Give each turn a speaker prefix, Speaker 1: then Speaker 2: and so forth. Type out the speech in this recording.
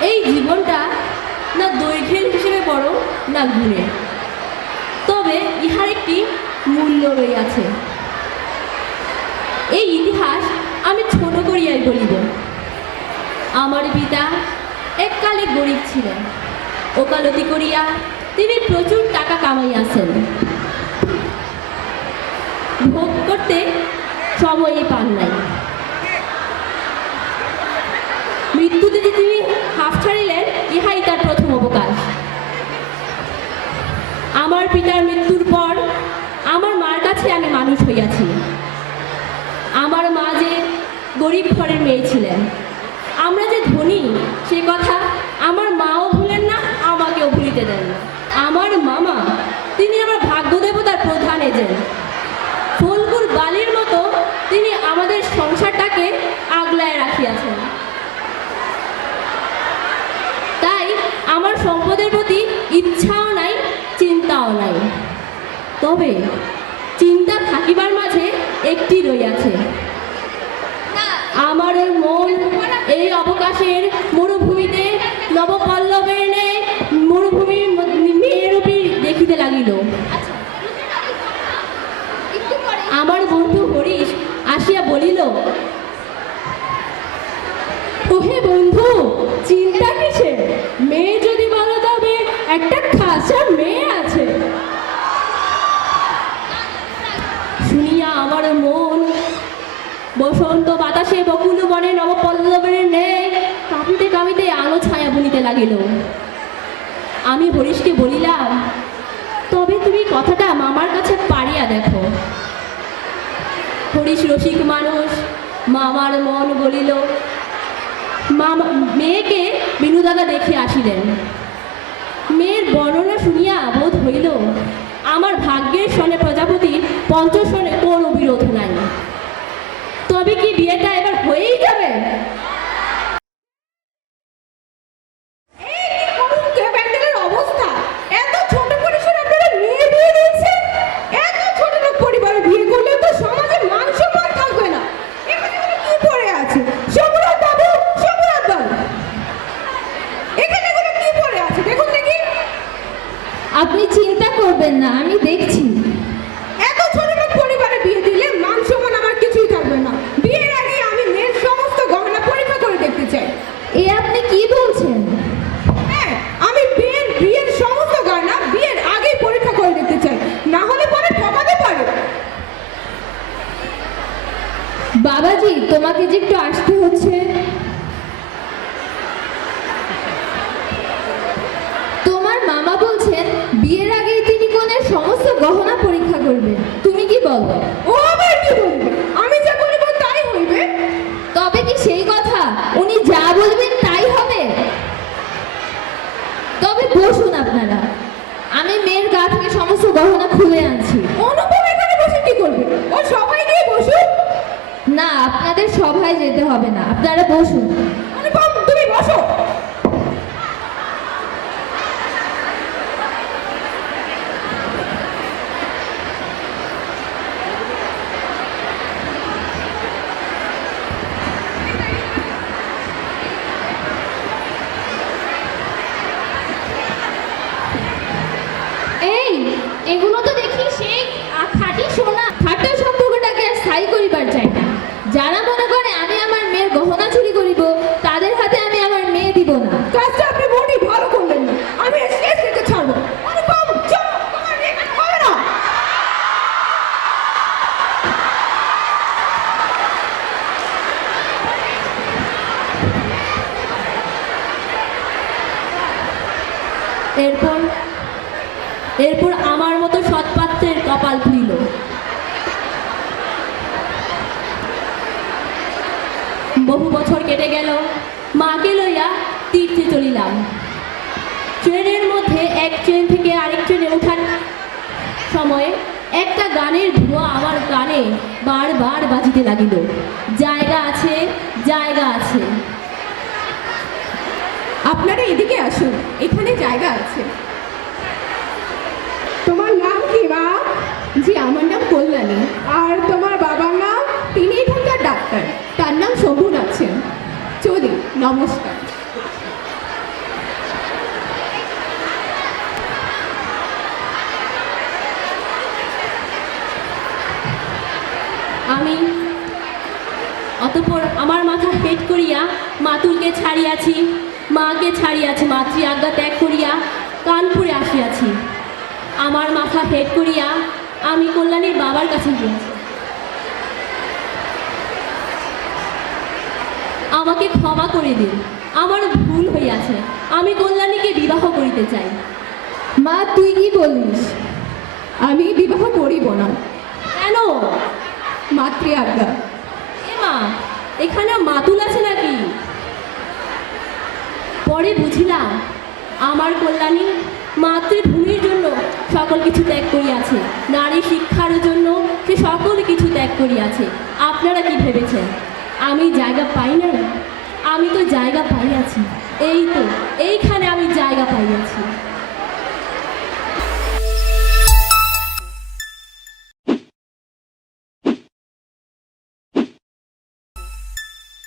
Speaker 1: এই জীবনটা না দৈর্ঘ্যের হিসেবে বড়, না গুণে তবে ইহার একটি মূল্য রইয়াছে। এই ইতিহাস আমি ছোট করিয়াই বলিব। আমার পিতা এককালে গরিব ছিলেন। ওকালতি করিয়া তিনি প্রচুর টাকা কামাইয়াছেন। ভোগ করতে সময়ই পান নাই। মৃত্যুতে তিনি আমার পিতার মৃত্যুর পর আমার মার কাছে আমি মানুষ হইয়াছি। আমার মা যে গরিব ঘরের মেয়ে ছিলেন, আমরা যে ধনী, সে কথা আমার মাও ভুলেন না, আমাকেও ভুলিতে দেন না। আমার মামা, তিনি আমার ভাগ্য দেবতার প্রধান এজেন্ট। ফুলকুর বালির মতো তিনি আমাদের সংসারটাকে আগলায় রাখিয়াছেন। তাই আমার সম্পদের প্রতি নাই তবে চিন্তা থাকিবার মাঝে একটি রইয়াছে আমার মন, এই অবকাশের মরুভূমিতে নবপল্লবের মরুভূমির মেয়েরূপী দেখিতে লাগিল। আমার বন্ধু হরিশ আসিয়া বলিল, ওহে বন্ধু, চিন্তা কিসের? মেয়ে যদি বলো তবে একটা বসন্ত বাতাসে বকুল বনে নবপল্লবের নেই। কাঁপিতে কাঁপিতে আলো ছায়া বুনিতে লাগিল। আমি হরিশকে বলিলাম, তবে তুমি কথাটা মামার কাছে পারিয়া দেখো। হরিশ রসিক মানুষ মামার মন বলিল, মামা, মেয়েকে বিনু দাদা দেখে আসিলেন। মেয়ের বর্ণনা শুনিয়া বোধ হইল, আমার ভাগ্যের সনে প্রজাপতি পঞ্চসনে কোনো বিরোধ নাই তবে কি বিয়েটা এবার হয়েই যাবে
Speaker 2: এই কি করুন কে প্যান্ডেলের অবস্থা এত ছোট পরিসরে আপনারা মেয়ে বিয়ে দিচ্ছেন এত ছোট লোক পরিবারে বিয়ে করলে তো সমাজে মান সম্মান থাকবে না এখানে এগুলো কি পড়ে আছে সমরাত বাবু সমরাত বাবু এখানে এগুলো কি পড়ে আছে দেখুন দেখি
Speaker 3: আপনি চিন্তা করবেন না আমি দেখছি।
Speaker 2: এত ছোট লোক পরিবারে বিয়ে দিলে মান সম্মান আমার কিছুই থাকবে না। বিয়ের আগে আমি মেয়ের সমস্ত গহনা পরীক্ষা করে দেখতে চাই।
Speaker 3: এ আপনি কি বলছেন?
Speaker 2: হ্যাঁ আমি বিয়ের বিয়ের সমস্ত বিয়ের আগেই পরীক্ষা করে দেখতে চাই। না হলে পরে ঠকাতে পারে।
Speaker 3: বাবাজি তোমাকে যে একটু আসতে হচ্ছে।
Speaker 2: ও আবার কি বলবে? আমি যা বলিব তাই হইবে।
Speaker 3: তবে কি সেই কথা? উনি যা বলবেন তাই হবে? তবে বসুন আপনারা। আমি মেয়ের গা থেকে সমস্ত গহনা খুলে আনছি।
Speaker 2: অনুপম এখানে বসে কি করবে? ও সবাই গিয়ে বসুক।
Speaker 3: না আপনাদের সভায় যেতে হবে না। আপনারা বসুন
Speaker 2: অনুপম তুমি বসো
Speaker 3: এই এগুলো তো দেখি সেই আ- খাঁটি সোনা খাটো সম্পর্কটাকে আর স্থায়ী করিবার চাই না যারা মনে করে আমি আমার মেয়ের গহনা চুরি করিব তাদের হাতে আমি আমার মেয়ে দিব না
Speaker 2: কাজটা আপনি মোটেই ভালো করলেন না আমি এই শেষ থেকে ছাড়বো অনুপম চুপ তোমার এখানে হবে না
Speaker 1: এরপর এরপর আমার মতো সৎপাত্রের কপাল খুলিল বহু বছর কেটে গেল, মাকে লইয়া তীর্থে চলিলাম। ট্রেনের মধ্যে এক ট্রেন থেকে আরেক ট্রেনে ওঠার সময় একটা গানের ধোঁয়া আমার কানে বারবার বাজিতে লাগিল। জায়গা আছে জায়গা আছে।
Speaker 2: আপনারা এদিকে আসুন, এখানে জায়গা আছে। তোমার নাম কি, মা? জি, আমার নাম কল্যাণী। আর তোমার বাবার নাম? তিনি এখানকার ডাক্তার। তার নাম শম্ভুন আছেন চলি, নমস্কার।
Speaker 1: আমি অতপর আমার মাথা হেট করিয়া মাতুলকে ছাড়িয়াছি। মাকে ছাড়িয়াছি মাতৃ আজ্ঞা ত্যাগ করিয়া কানপুরে আসিয়াছি। আমার মাথা হেট করিয়া আমি কল্যাণীর বাবার কাছে গিয়েছি। আমাকে ক্ষমা করে দিন আমার ভুল হইয়াছে আমি কল্যাণীকে বিবাহ করিতে চাই।
Speaker 2: মা তুই কি বলিস? আমি বিবাহ করিব না।
Speaker 1: কেন?
Speaker 2: মাতৃ আজ্ঞা
Speaker 1: এ মা এখানে মাতুল আছে নাকি? পরে বুঝিলাম, আমার কল্যাণী মাতৃভূমির জন্য সকল কিছু ত্যাগ করিয়াছে। নারী শিক্ষার জন্য সে সকল কিছু ত্যাগ করিয়াছে। আপনারা কি ভেবেছেন? আমি জায়গা পাই না আমি তো জায়গা পাইয়াছি। এই তো পাইয়াছি